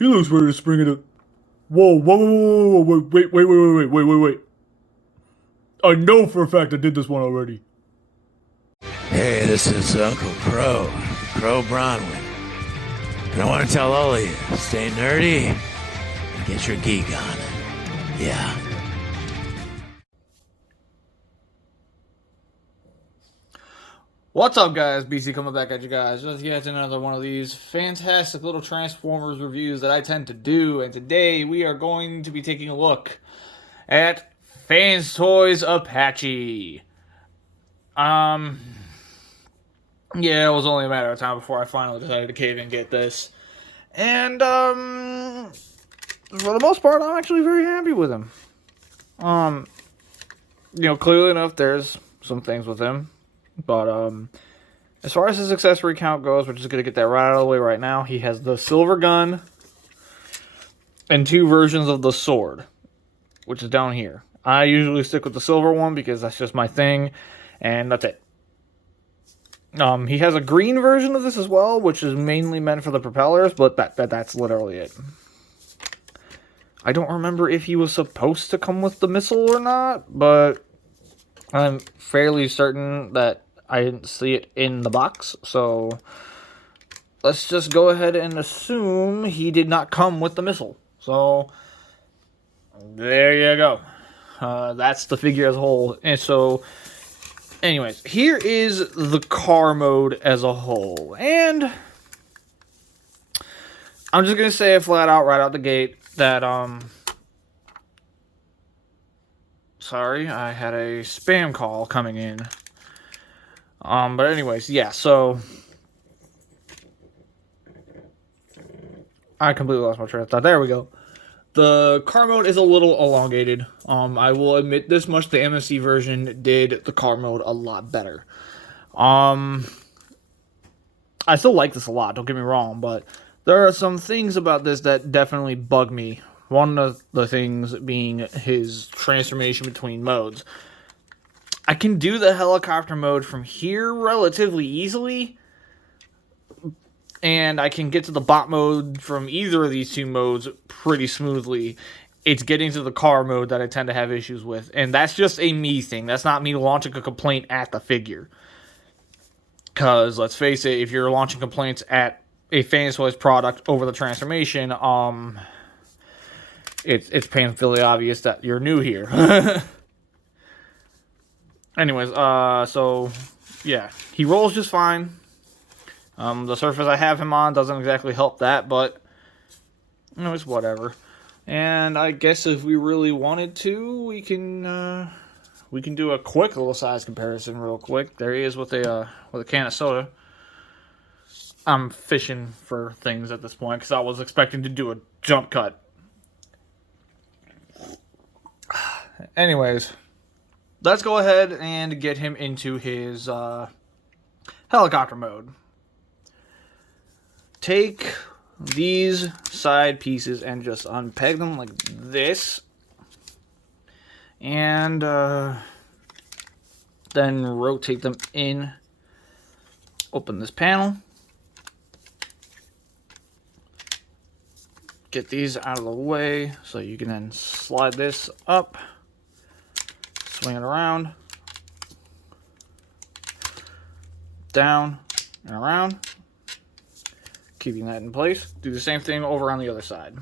He looks ready to spring it up. Whoa, whoa, whoa, whoa, whoa, wait. I know for a fact I did this one already. Hey, this is Uncle Crow Bronwyn. And I want to tell all of you, stay nerdy and get your geek on. Yeah. What's up, guys? BC coming back at you guys. Just yet another one of these fantastic little Transformers reviews that I tend to do. And today we are going to be taking a look at Fanstoys Apache. Yeah, it was only a matter of time before I finally decided to cave and get this. And, for the most part, I'm actually very happy with him. Clearly enough, there's some things with him. But, as far as his accessory count goes, we're just going to get that right out of the way right now. He has the silver gun and two versions of the sword, which is down here. I usually stick with the silver one because that's just my thing, and that's it. He has a green version of this as well, which is mainly meant for the propellers, but that's literally it. I don't remember if he was supposed to come with the missile or not, but I'm fairly certain that I didn't see it in the box, so let's just go ahead and assume he did not come with the missile. So, there you go. That's the figure as a whole. And so, anyways, here is the car mode as a whole. And I'm just going to say it flat out right out the gate that, sorry, I had a spam call coming in. But anyways, yeah, so I completely lost my train of thought. There we go. The car mode is a little elongated. I will admit this much, the MSC version did the car mode a lot better. I still like this a lot, don't get me wrong, but there are some things about this that definitely bug me. One of the things being his transformation between modes. I can do the helicopter mode from here relatively easily, and I can get to the bot mode from either of these two modes pretty smoothly. It's getting to the car mode that I tend to have issues with, and that's just a me thing. That's not me launching a complaint at the figure. Because, let's face it, if you're launching complaints at a Fanstoys product over the transformation, it's painfully obvious that you're new here. Anyways, so, yeah, he rolls just fine. The surface I have him on doesn't exactly help that, but, it's whatever. And I guess if we really wanted to, we can do a quick little size comparison real quick. There he is with a can of soda. I'm fishing for things at this point, because I was expecting to do a jump cut. Anyways, let's go ahead and get him into his helicopter mode. Take these side pieces and just unpeg them like this. And then rotate them in. Open this panel. Get these out of the way so you can then slide this up. Swing it around, down, and around, keeping that in place. Do the same thing over on the other side.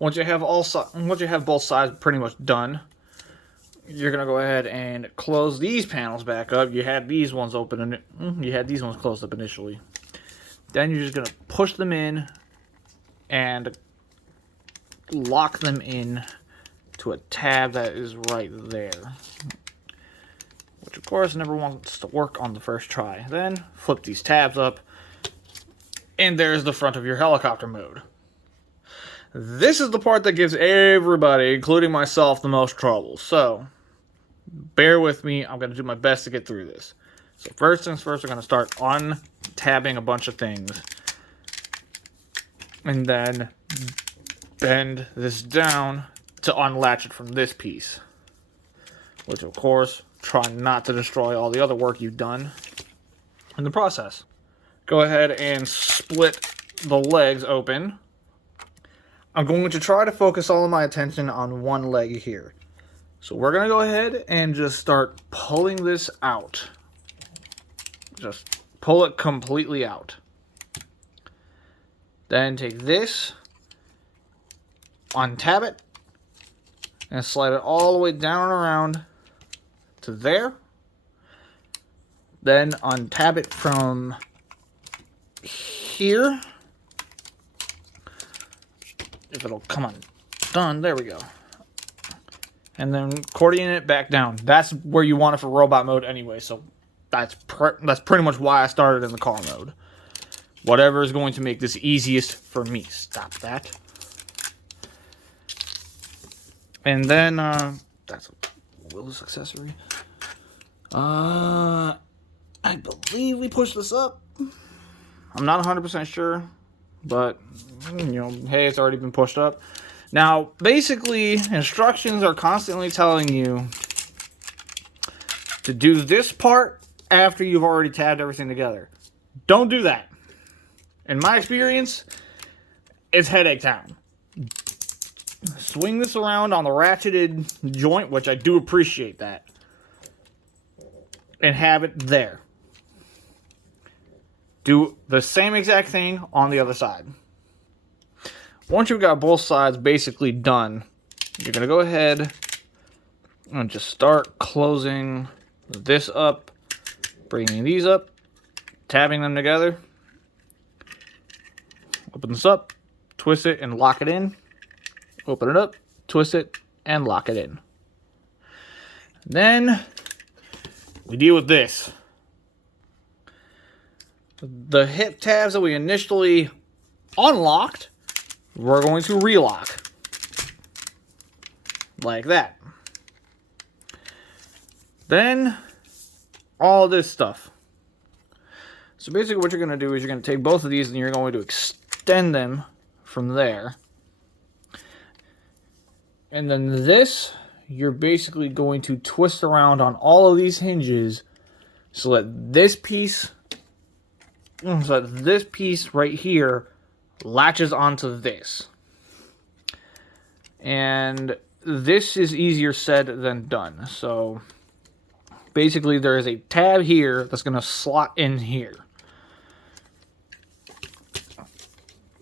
Once you have both sides pretty much done, you're gonna go ahead and close these panels back up. You had these ones open and you had these ones closed up initially. Then you're just gonna push them in and lock them in to a tab that is right there, which of course never wants to work on the first try. Then flip these tabs up, and there's the front of your helicopter mode. This is the part that gives everybody, including myself, the most trouble, so bear with me. I'm going to do my best to get through this. So first things first, we're going to start untabbing a bunch of things, and then bend this down to unlatch it from this piece, which of course, try not to destroy all the other work you've done in the process. Go ahead and split the legs open, I'm going to try to focus all of my attention on one leg here. So we're going to go ahead and just start pulling this out. Just pull it completely out. Then take this, untab it, and slide it all the way down and around to there. Then untab it from here. If it'll come undone, there we go. And then accordion it back down. That's where you want it for robot mode anyway, so that's pretty much why I started in the car mode. Whatever is going to make this easiest for me. Stop that. And then, that's a Willis accessory. I believe we pushed this up. I'm not 100% sure, but, you know, hey, it's already been pushed up. Now, basically, instructions are constantly telling you to do this part after you've already tabbed everything together. Don't do that. In my experience, it's headache time. Swing this around on the ratcheted joint, which I do appreciate that, and have it there. Do the same exact thing on the other side. Once you've got both sides basically done, you're going to go ahead and just start closing this up, bringing these up, tabbing them together. Open this up, twist it, and lock it in. Open it up, twist it, and lock it in. Then we deal with this. The hip tabs that we initially unlocked, we're going to relock. Like that. Then, all this stuff. So basically what you're going to do is you're going to take both of these and you're going to extend them from there. And then this, you're basically going to twist around on all of these hinges so that this piece right here latches onto this. And this is easier said than done. So basically there is a tab here that's going to slot in here.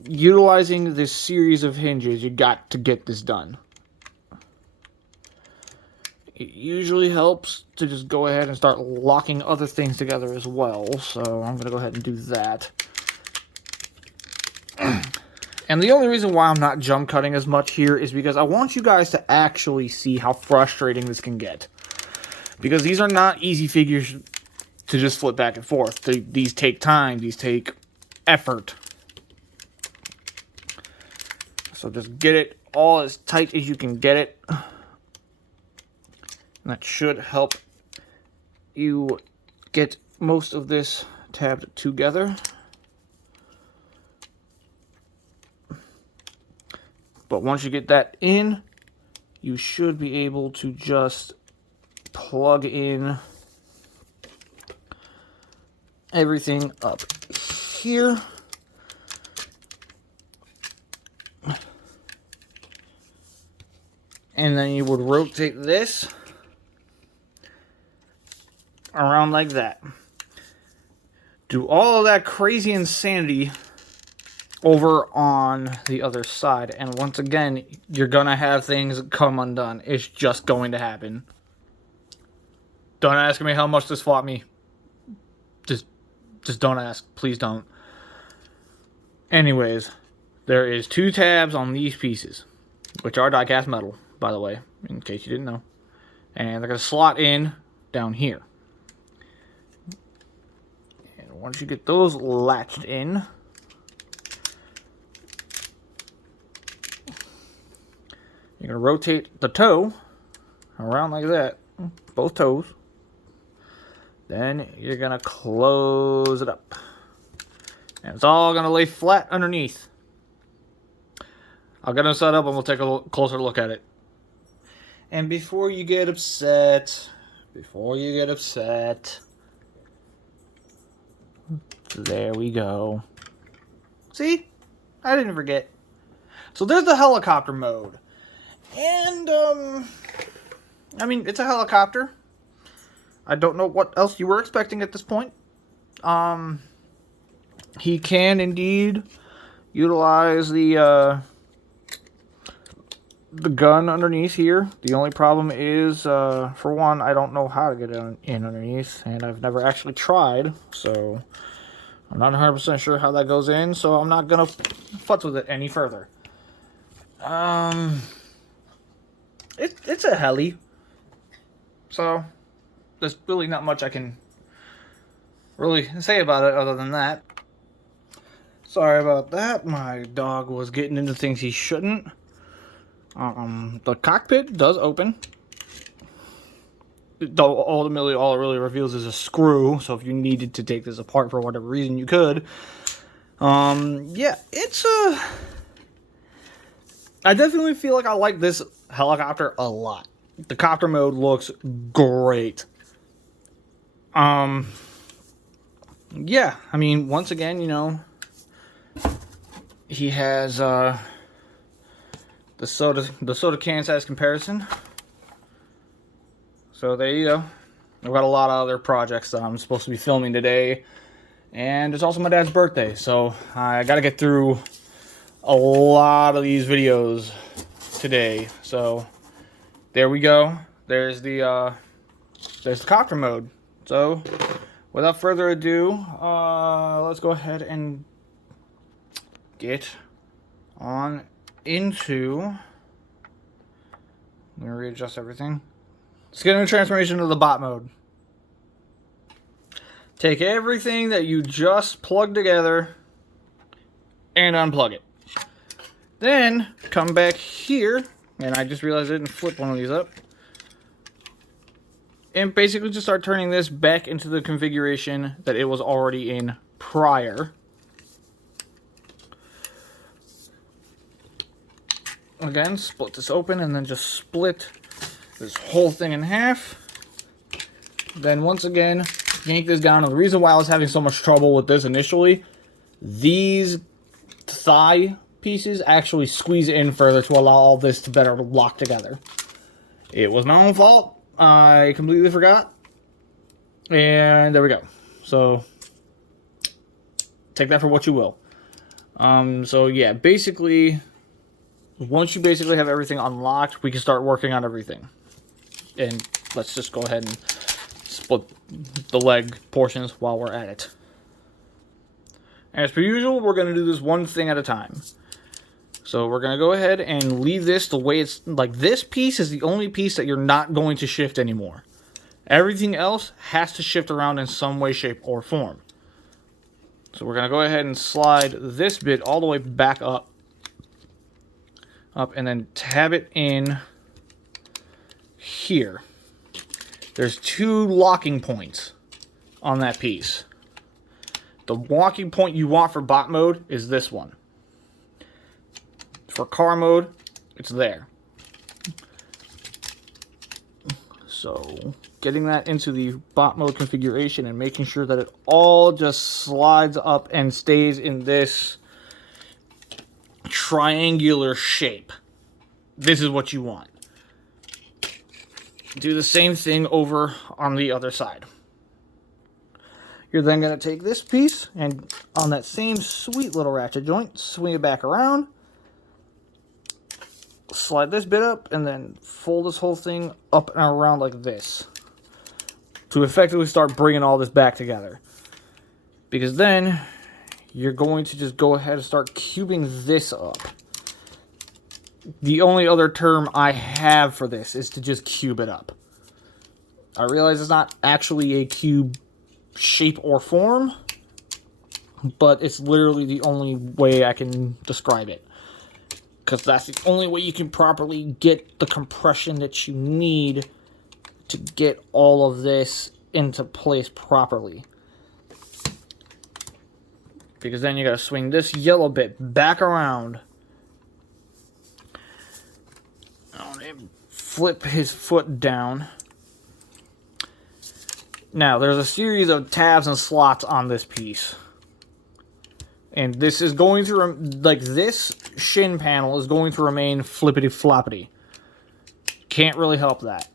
Utilizing this series of hinges, you got to get this done. It usually helps to just go ahead and start locking other things together as well. So I'm going to go ahead and do that. And the only reason why I'm not jump cutting as much here is because I want you guys to actually see how frustrating this can get. Because these are not easy figures to just flip back and forth. These take time. These take effort. So just get it all as tight as you can get it. And that should help you get most of this tabbed together. But once you get that in, you should be able to just plug in everything up here. And then you would rotate this around like that. Do all of that crazy insanity over on the other side. And once again, you're going to have things come undone. It's just going to happen. Don't ask me how much this fought me. Just don't ask. Please don't. Anyways, there is 2 tabs on these pieces, which are die-cast metal, by the way, in case you didn't know. And they're going to slot in down here. And once you get those latched in, you're going to rotate the toe around like that, both toes. Then you're going to close it up. And it's all going to lay flat underneath. I'll get them set up and we'll take a closer look at it. And before you get upset, there we go. See? I didn't forget. So there's the helicopter mode. And, I mean, it's a helicopter. I don't know what else you were expecting at this point. He can indeed utilize the gun underneath here. The only problem is, for one, I don't know how to get in underneath, and I've never actually tried, so I'm not 100% sure how that goes in, so I'm not gonna futz with it any further. It's a heli, so there's really not much I can really say about it other than that. Sorry about that. My dog was getting into things he shouldn't. The cockpit does open. Though ultimately all it really reveals is a screw, so if you needed to take this apart for whatever reason, you could. Yeah, it's I definitely feel like I like this helicopter a lot. The copter mode looks great. Yeah, I mean, once again, you know, he has the soda can size comparison. So there you go. I've got a lot of other projects that I'm supposed to be filming today, and it's also my dad's birthday, so I got to get through a lot of these videos today. So there we go. There's the copter mode. So without further ado, let's go ahead and get on into. Let me readjust everything. Let's get into transformation to the bot mode. Take everything that you just plugged together and unplug it. Then come back here, and I just realized I didn't flip one of these up. And basically just start turning this back into the configuration that it was already in prior. Again, split this open and then just split this whole thing in half. Then once again, yank this down. And the reason why I was having so much trouble with this initially, these thigh pieces actually squeeze in further to allow all this to better lock together. It was my own fault. I completely forgot. And there we go. So take that for what you will. So yeah, basically, once you basically have everything unlocked, we can start working on everything. And let's just go ahead and split the leg portions while we're at it. As per usual, we're going to do this one thing at a time. So we're going to go ahead and leave this the way it's, like, this piece is the only piece that you're not going to shift anymore. Everything else has to shift around in some way, shape, or form. So we're going to go ahead and slide this bit all the way back up, and then tab it in here. There's two locking points on that piece. The locking point you want for bot mode is this one. For car mode, it's there. So getting that into the bot mode configuration and making sure that it all just slides up and stays in this triangular shape. This is what you want. Do the same thing over on the other side. You're then going to take this piece and on that same sweet little ratchet joint, swing it back around, slide this bit up, and then fold this whole thing up and around like this to effectively start bringing all this back together. Because then you're going to just go ahead and start cubing this up. The only other term I have for this is to just cube it up. I realize it's not actually a cube shape or form, but it's literally the only way I can describe it. Because that's the only way you can properly get the compression that you need to get all of this into place properly. Because then you gotta swing this yellow bit back around. Flip his foot down. Now, there's a series of tabs and slots on this piece. And this is going to, like, this shin panel is going to remain flippity-floppity. Can't really help that.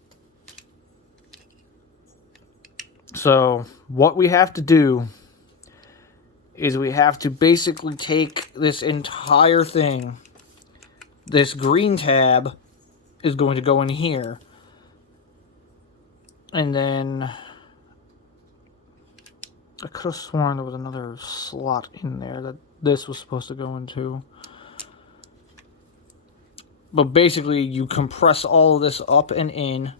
So, what we have to do is we have to basically take this entire thing. This green tab is going to go in here. And then I could have sworn there was another slot in there that this was supposed to go into. But basically, you compress all of this up and in.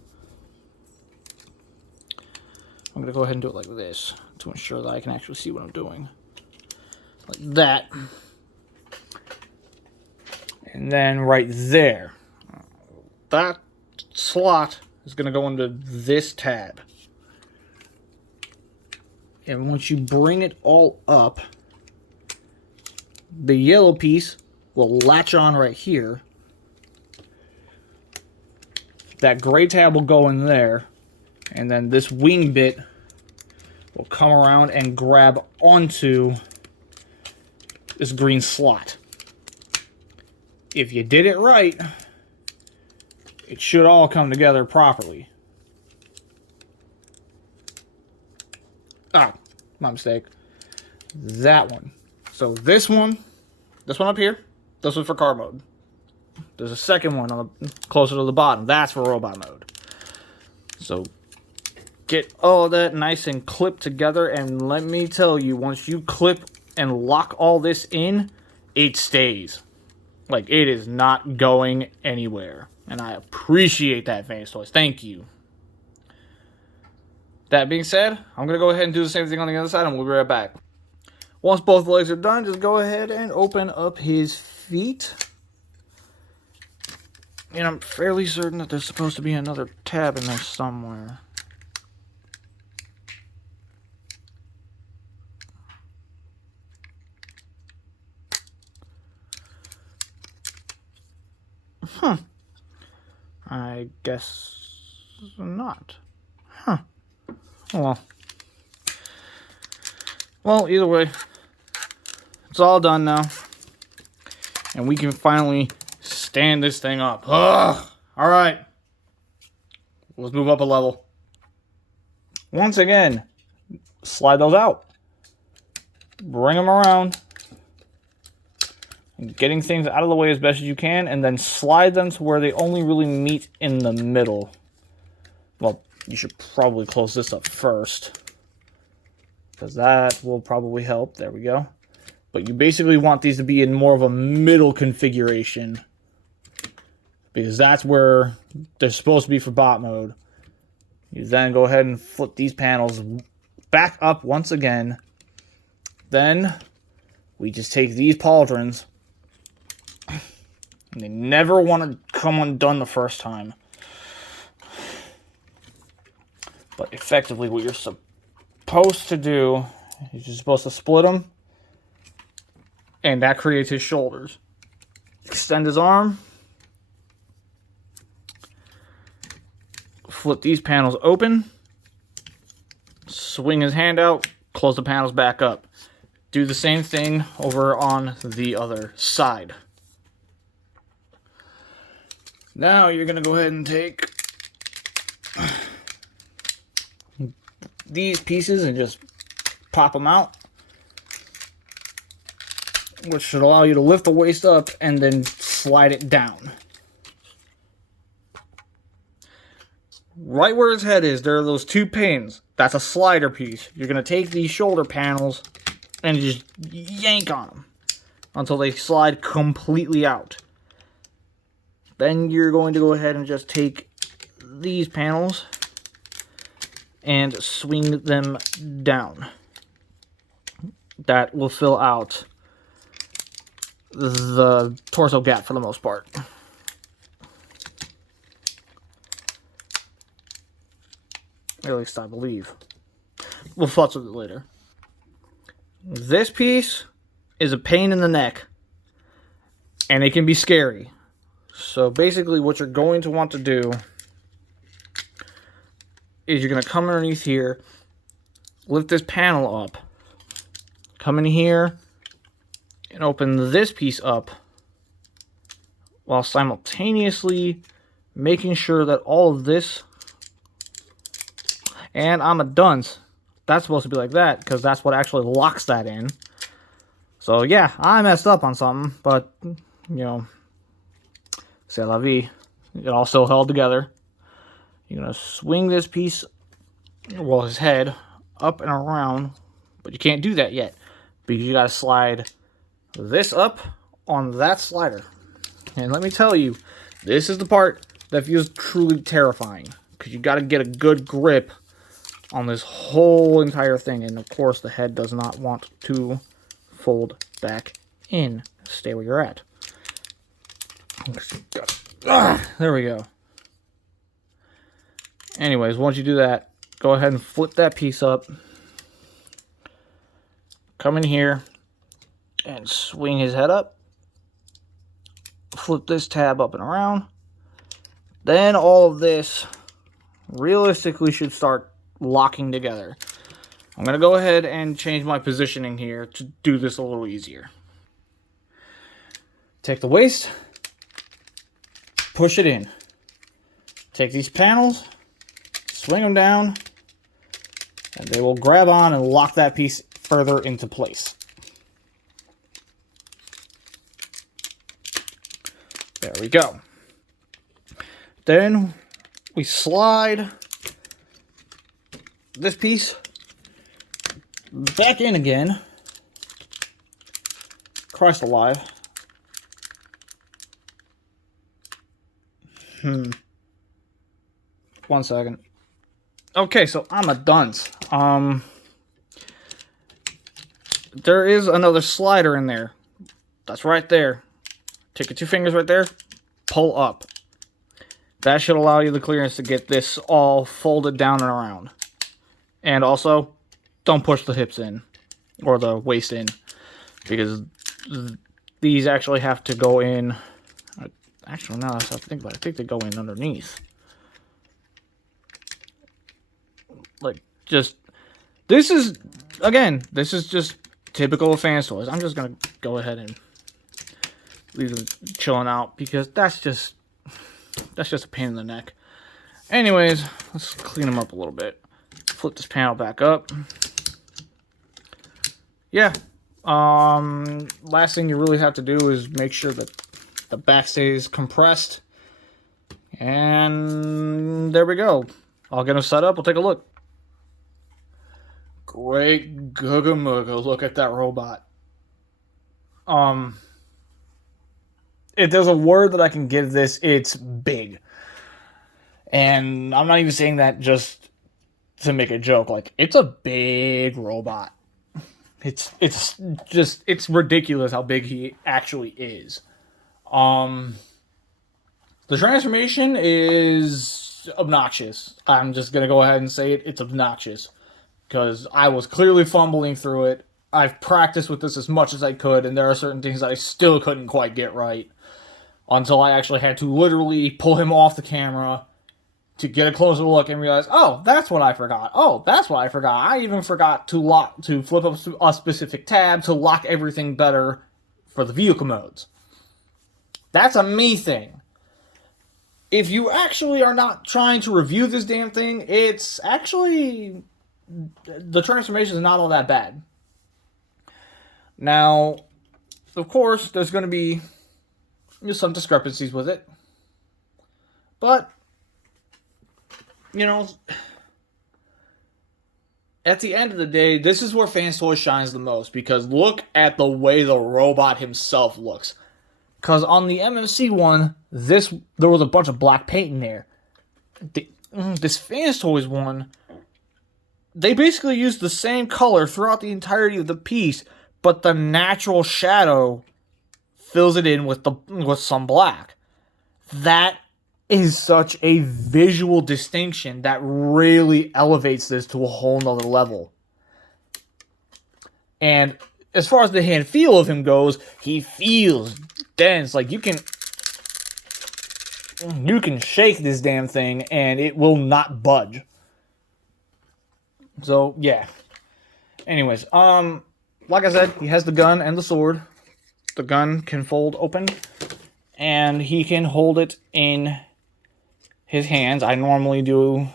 I'm going to go ahead and do it like this to ensure that I can actually see what I'm doing. Like that. And then right there. That slot is going to go into this tab. And once you bring it all up, the yellow piece will latch on right here. That gray tab will go in there. And then this wing bit will come around and grab onto this green slot. If you did it right, it should all come together properly. Ah, my mistake. That one. So this one up here, this one's for car mode. There's a second one on the, closer to the bottom. That's for robot mode. So get all that nice and clipped together, and let me tell you, once you clip and lock all this in, it stays. Like, it is not going anywhere. And I appreciate that, Fanstoys. Thank you. That being said, I'm going to go ahead and do the same thing on the other side, and we'll be right back. Once both legs are done, just go ahead and open up his feet. And I'm fairly certain that there's supposed to be another tab in there somewhere. I guess not. Well, either way, it's all done now. And we can finally stand this thing up. Ugh. All right. Let's move up a level. Once again, slide those out. Bring them around. Getting things out of the way as best as you can, and then slide them to where they only really meet in the middle. Well, you should probably close this up first, because that will probably help. There we go. But you basically want these to be in more of a middle configuration, because that's where they're supposed to be for bot mode. You then go ahead and flip these panels back up once again. Then we just take these pauldrons, and they never want to come undone the first time. But effectively, what you're supposed to do is you're supposed to split them, and that creates his shoulders. Extend his arm. Flip these panels open. Swing his hand out. Close the panels back up. Do the same thing over on the other side. Now you're going to go ahead and take these pieces and just pop them out, which should allow you to lift the waist up and then slide it down. Right where his head is, there are those two pins. That's a slider piece. You're going to take these shoulder panels and just yank on them until they slide completely out. Then you're going to go ahead and just take these panels and swing them down. That will fill out the torso gap for the most part. At least I believe. We'll futz with it later. This piece is a pain in the neck, and it can be scary. So basically what you're going to want to do is you're going to come underneath here, lift this panel up, come in here, and open this piece up while simultaneously making sure that all of this, and I'm a dunce. That's supposed to be like that because that's what actually locks that in. So yeah, I messed up on something, but you know, c'est la vie. It all still held together. You're gonna swing this piece, well, his head, up and around, but you can't do that yet because you gotta slide this up on that slider. And let me tell you, this is the part that feels truly terrifying because you gotta get a good grip on this whole entire thing. And of course, the head does not want to fold back in. Stay where you're at. There we go. Anyways, once you do that, go ahead and flip that piece up. Come in here and swing his head up. Flip this tab up and around. Then all of this realistically should start locking together. I'm going to go ahead and change my positioning here to do this a little easier. Take the waist, push it in. Take these panels, swing them down, and they will grab on and lock that piece further into place. There we go. Then we slide this piece back in again. Christ alive. 1 second. Okay, so I'm a dunce. There is another slider in there. That's right there. Take your 2 fingers right there, pull up. That should allow you the clearance to get this all folded down and around. And also, don't push the hips in, or the waist in, because these actually have to go in. Actually, now I have to think about it. I think they go in underneath. Like, just, this is, again, this is just typical of Fanstoys. I'm just going to go ahead and leave them chilling out because that's just a pain in the neck. Anyways, let's clean them up a little bit. Flip this panel back up. Yeah. Last thing you really have to do is make sure that the back stays compressed. And there we go. I'll get them set up. We'll take a look. Great googa mooga. Look at that robot. If there's a word that I can give this, it's big. And I'm not even saying that just to make a joke. Like, it's a big robot. It's ridiculous how big he actually is. The transformation is obnoxious. I'm just gonna go ahead and say it. It's obnoxious. Because I was clearly fumbling through it. I've practiced with this as much as I could, and there are certain things that I still couldn't quite get right. Until I actually had to literally pull him off the camera to get a closer look and realize, oh, that's what I forgot. Oh, that's what I forgot. I even forgot to flip up a specific tab to lock everything better for the vehicle modes. That's a me thing. If you actually are not trying to review this damn thing, it's actually, the transformation is not all that bad. Now, of course, there's going to be some discrepancies with it. But, you know, at the end of the day, this is where Fanstoys shines the most. Because look at the way the robot himself looks. Because on the MMC one, there was a bunch of black paint in there. This Fanstoys one, they basically used the same color throughout the entirety of the piece, but the natural shadow fills it in with some black. That is such a visual distinction that really elevates this to a whole nother level. And as far as the hand feel of him goes, he feels dense. Like, you can shake this damn thing and it will not budge. So, yeah. Anyways, like I said, he has the gun and the sword. the gun can fold open, and he can hold it in his hands. I normally do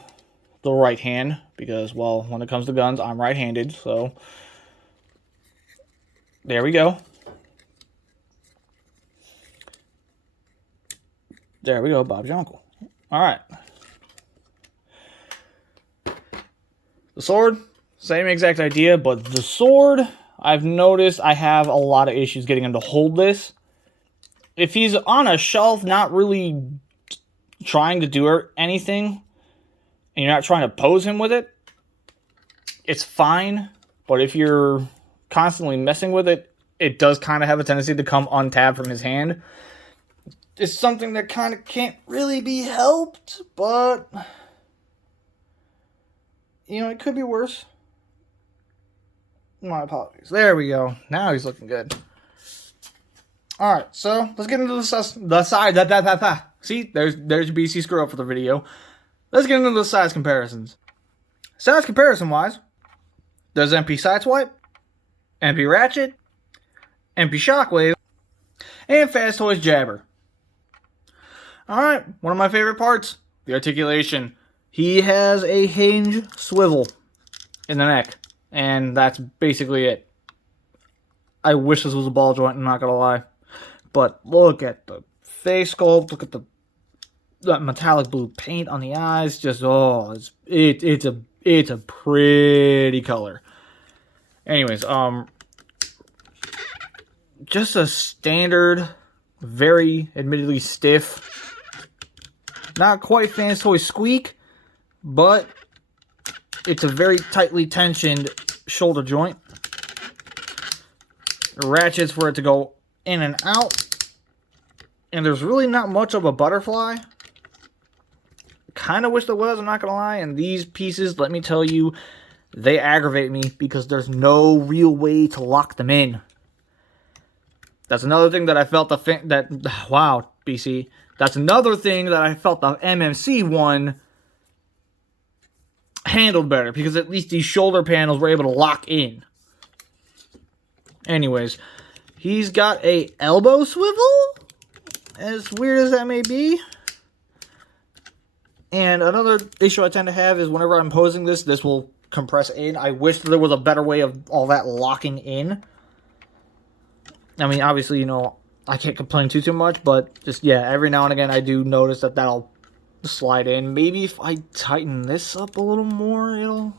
the right hand because, well, when it comes to guns, I'm right-handed, so there we go. There we go, Bob's your uncle. All right. The sword, same exact idea, but the sword, I've noticed I have a lot of issues getting him to hold this. If he's on a shelf, not really trying to do anything, and you're not trying to pose him with it, it's fine. But if you're constantly messing with it, it does kind of have a tendency to come untapped from his hand. It's something that kind of can't really be helped, but you know, it could be worse. My apologies. There we go. Now he's looking good. All right, so let's get into the side. See, there's BC screw up for the video. Let's get into the size comparisons. Size comparison wise, there's MP Sideswipe, MP Ratchet, MP Shockwave, and Fanstoys Jabber. Alright, one of my favorite parts, the articulation. He has a hinge swivel in the neck, and that's basically it. I wish this was a ball joint, I'm not gonna lie. But look at the face sculpt, look at the metallic blue paint on the eyes, just, oh, it's a pretty color. Anyways, just a standard, very admittedly stiff, not quite Fanstoys squeak, but it's a very tightly tensioned shoulder joint. Ratchets for it to go in and out, and there's really not much of a butterfly. Kind of wish there was, I'm not gonna lie, and these pieces, let me tell you, they aggravate me because there's no real way to lock them in. That's another thing that I felt wow, BC. That's another thing that I felt the MMC one handled better, because at least these shoulder panels were able to lock in. Anyways, he's got a elbow swivel, as weird as that may be. And another issue I tend to have is whenever I'm posing this will compress in. I wish there was a better way of all that locking in. I mean, obviously, you know, I can't complain too much, but just, yeah, every now and again I do notice that that'll slide in. Maybe if I tighten this up a little more, it'll...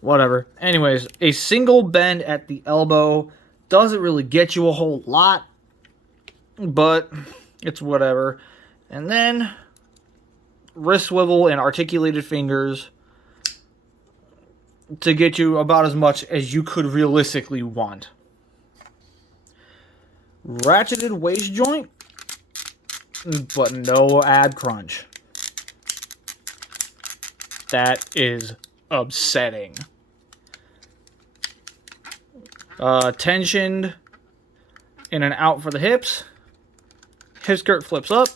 whatever. Anyways, a single bend at the elbow doesn't really get you a whole lot, but it's whatever. And then wrist swivel and articulated fingers to get you about as much as you could realistically want. Ratcheted waist joint, but no ab crunch. That is upsetting. Tensioned in and out for the hips. Hip skirt flips up.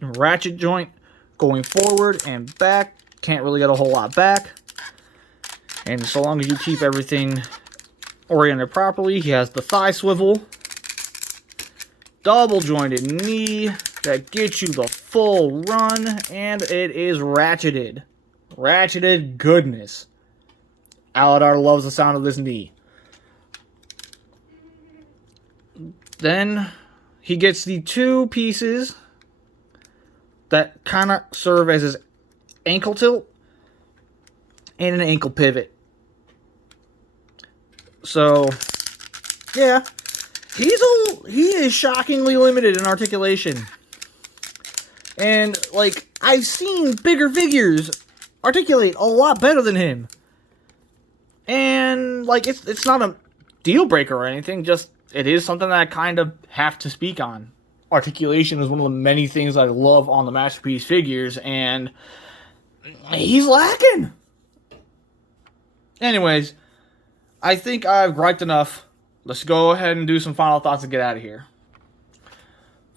Ratchet joint going forward and back. Can't really get a whole lot back. And so long as you keep everything oriented properly, he has the thigh swivel. Double jointed knee that gets you the full run, and it is ratcheted. Ratcheted goodness. Aladar loves the sound of this knee. Then he gets the two pieces that kind of serve as his ankle tilt and an ankle pivot. So, yeah, he is shockingly limited in articulation. And, like, I've seen bigger figures articulate a lot better than him. And, like, it's not a deal breaker or anything, just it is something that I kind of have to speak on. Articulation is one of the many things I love on the Masterpiece figures, and he's lacking. Anyways, I think I've griped enough. Let's go ahead and do some final thoughts and get out of here.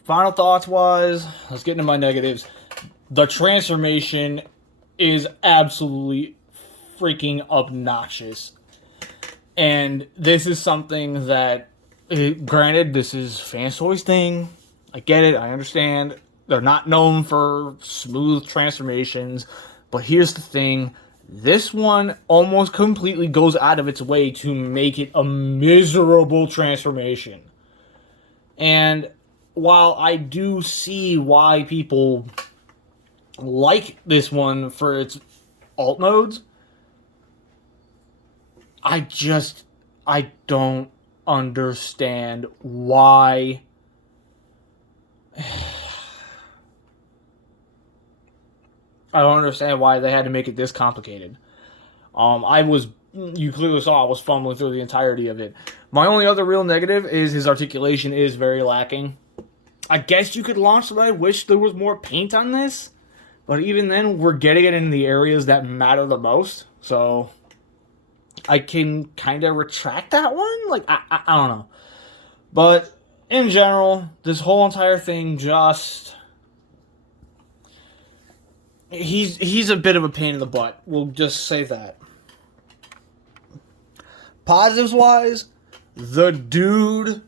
Final thoughts wise, let's get into my negatives. The transformation is absolutely freaking obnoxious. And this is something that Granted, this is Fanstoys thing. I get it. I understand. They're not known for smooth transformations. But here's the thing. This one almost completely goes out of its way to make it a miserable transformation. And while I do see why people like this one for its alt modes, I don't understand why. I don't understand why they had to make it this complicated. You clearly saw I was fumbling through the entirety of it. My only other real negative is his articulation is very lacking. I guess you could launch that I wish there was more paint on this, but even then, we're getting it in the areas that matter the most, so I can kind of retract that one? Like, I don't know. But, in general, this whole entire thing just... He's a bit of a pain in the butt. We'll just say that. Positives-wise, the dude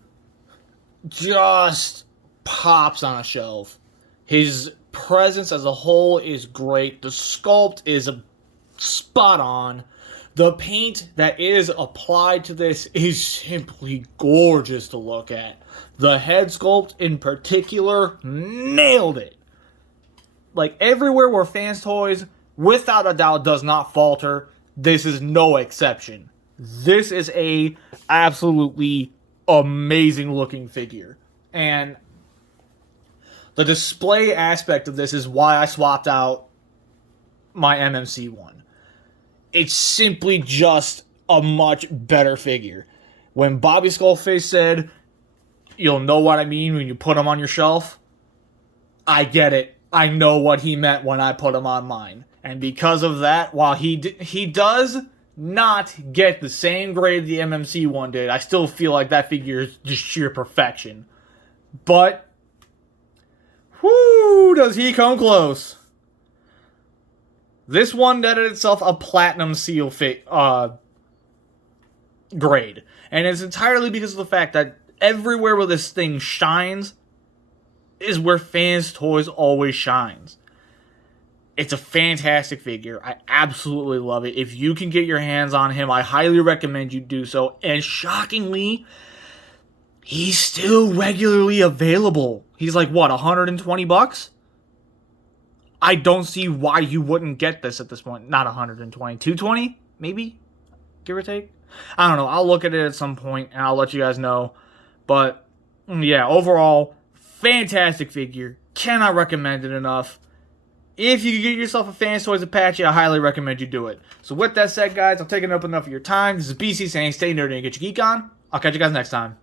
just pops on a shelf. His presence as a whole is great. The sculpt is spot on. The paint that is applied to this is simply gorgeous to look at. The head sculpt in particular nailed it. Like, everywhere where Fanstoys, without a doubt, does not falter, this is no exception. This is a absolutely amazing looking figure. And the display aspect of this is why I swapped out my MMC one. It's simply just a much better figure. When Bobby Skullface said, "You'll know what I mean when you put them on your shelf," I get it. I know what he meant when I put him on mine. And because of that, while he does not get the same grade the MMC one did, I still feel like that figure is just sheer perfection. But, whoo, does he come close. This one netted itself a platinum seal grade. And it's entirely because of the fact that everywhere where this thing shines is where Fanstoys always shines. It's a fantastic figure. I absolutely love it. If you can get your hands on him, I highly recommend you do so. And shockingly, he's still regularly available. He's like, what, $120? I don't see why you wouldn't get this at this point. Not 120, 220, maybe, give or take. I don't know. I'll look at it at some point and I'll let you guys know. But yeah, overall, fantastic figure. Cannot recommend it enough. If you can get yourself a Fanstoys Apache, I highly recommend you do it. So with that said, guys, I'm taking up enough of your time. This is BC saying stay nerdy and get your geek on. I'll catch you guys next time.